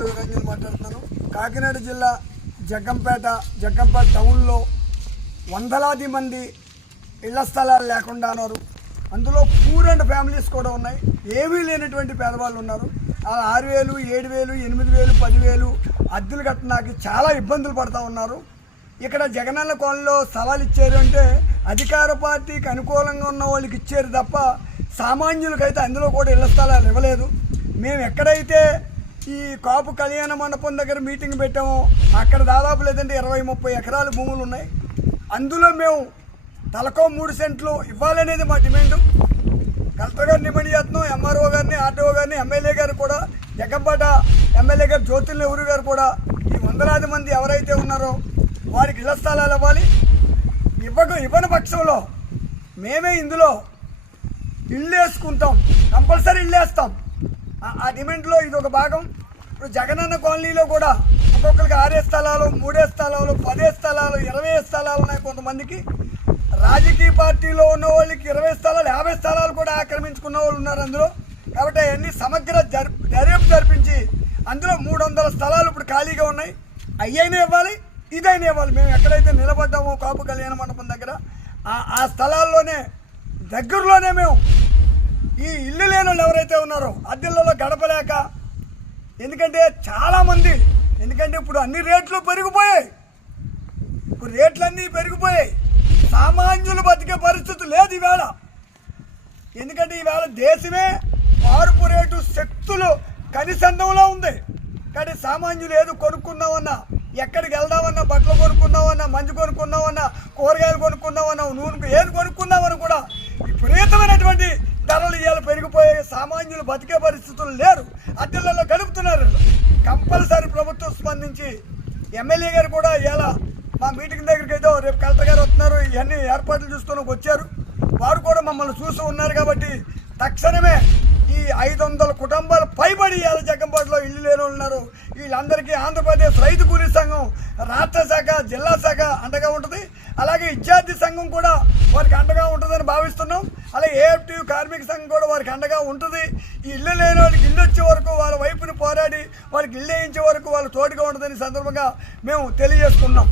నిరంజన్ మాట్లాడుతున్నాను. కాకినాడ జిల్లా జగ్గంపేట జగ్గంపేట టౌన్లో వందలాది మంది ఇళ్ళ స్థలాలు లేకుండా ఉన్నారు. అందులో పూర్ అండ్ ఫ్యామిలీస్ కూడా ఉన్నాయి. ఏమీ లేనటువంటి పేదవాళ్ళు ఉన్నారు. ఆ ఆరు వేలు ఏడు వేలు ఎనిమిది వేలు పదివేలు అద్దెలు కట్టడానికి చాలా ఇబ్బందులు పడుతూ ఉన్నారు. ఇక్కడ జగనన్న కోణంలో స్థలాలు ఇచ్చారు అంటే అధికార పార్టీకి అనుకూలంగా ఉన్న వాళ్ళకి ఇచ్చారు తప్ప సామాన్యులకైతే అందులో కూడా ఇళ్ళ స్థలాలు ఇవ్వలేదు. మేము ఎక్కడైతే ఈ కాపు కళ్యాణ మండపం దగ్గర మీటింగ్ పెట్టాము. అక్కడ దాదాపు లేదంటే ఇరవై ముప్పై ఎకరాల భూములు ఉన్నాయి. అందులో మేము తలకో మూడు సెంట్లు ఇవ్వాలనేది మా డిమాండ్. కలెక్టర్ గారిని డిమాండ్ చేస్తున్నాం ఎంఆర్ఓ గారిని ఆర్టీఓ గారిని ఎమ్మెల్యే గారు కూడా జగ్గంపేట ఎమ్మెల్యే గారు జ్యోతుల నెహ్రూ గారు కూడా ఈ వందలాది మంది ఎవరైతే ఉన్నారో వారికి ఇళ్ళ స్థలాలు ఇవ్వాలి. ఇవ్వక ఇవ్వని పక్షంలో మేమే ఇందులో ఇల్లు వేసుకుంటాం కంపల్సరీ ఇల్లు వేస్తాం ఆ- ఆ డిమాండ్లో ఇది ఒక భాగం. ఇప్పుడు జగనన్న కాలనీలో కూడా ఒక్కొక్కరికి ఆరే స్థలాలు మూడే స్థలాలు పదే స్థలాలు ఇరవై స్థలాలు ఉన్నాయి కొంతమందికి. రాజకీయ పార్టీలో ఉన్న వాళ్ళకి ఇరవై స్థలాలు యాభై స్థలాలు కూడా ఆక్రమించుకున్న వాళ్ళు ఉన్నారు అందులో. కాబట్టి అవన్నీ సమగ్ర జరి దర్యాప్తు జరిపించి అందులో మూడు వందల స్థలాలు ఇప్పుడు ఖాళీగా ఉన్నాయి. అయ్యైనా ఇవ్వాలి ఇదైనా ఇవ్వాలి. మేము ఎక్కడైతే నిలబడ్డామో కాపు కళ్యాణ మండపం దగ్గర ఆ స్థలాల్లోనే దగ్గరలోనే మేము ఈ ఇల్లు లేని వాళ్ళు ఎవరైతే ఉన్నారో అద్దెలలో గడపలేక ఎందుకంటే చాలామంది ఎందుకంటే ఇప్పుడు అన్ని రేట్లు పెరిగిపోయాయి. ఇప్పుడు రేట్లన్నీ పెరిగిపోయాయి. సామాన్యులు బతికే పరిస్థితి లేదు ఈవేళ. ఎందుకంటే ఈవేళ దేశమే మార్పు రేటు శక్తులు కనిసందంలో ఉంది. కానీ సామాన్యులు ఏదో కొనుక్కుందామన్నా ఎక్కడికి వెళ్దామన్నా బట్టలు కొనుక్కుందామన్నా మంచి కొనుక్కుందామన్నా కూరగాయలు కొనుక్కుందామన్నా నూనె ఏది కొనుక్కుందామన్నా కూడా విపరీతమైనటువంటి ధరలు ఇవాళ పెరిగిపోయాయి సామాన్యులు బతికే పరిస్థితులు లేరు. అద్దెలలో గడుపుతున్నారు. కంపల్సరీ ప్రభుత్వం స్పందించి ఎమ్మెల్యే గారు కూడా ఇలా మా మీటింగ్ దగ్గరికి అయితే రేపు కలెక్టర్ గారు వస్తున్నారు. ఇవన్నీ ఏర్పాట్లు చూసుకొని వచ్చారు. వారు కూడా మమ్మల్ని చూస్తూ ఉన్నారు కాబట్టి తక్షణమే ఈ ఐదు వందల కుటుంబాలు పైబడి ఇవాళ జగ్గంపాటులో ఇల్లు లేని ఉన్నారు. వీళ్ళందరికీ ఆంధ్రప్రదేశ్ రైతు కూలీ సంఘం రాష్ట్ర శాఖ జిల్లా శాఖ అండగా ఉంటుంది. అలాగే విద్యార్థి సంఘం కూడా వారికి అండగా ఉంటుందని భావిస్తున్నాం. అలాగే ఏఎఫ్టీ కార్మిక సంఘం కూడా వారికి అండగా ఉంటుంది. ఈ ఇల్లు లేని వాళ్ళకి ఇల్లు వచ్చే వరకు వాళ్ళ వైపుని పోరాడి వాళ్ళకి ఇల్లు వేయించే వరకు వాళ్ళు తోడుగా ఉంటుందని సందర్భంగా మేము తెలియజేసుకున్నాం.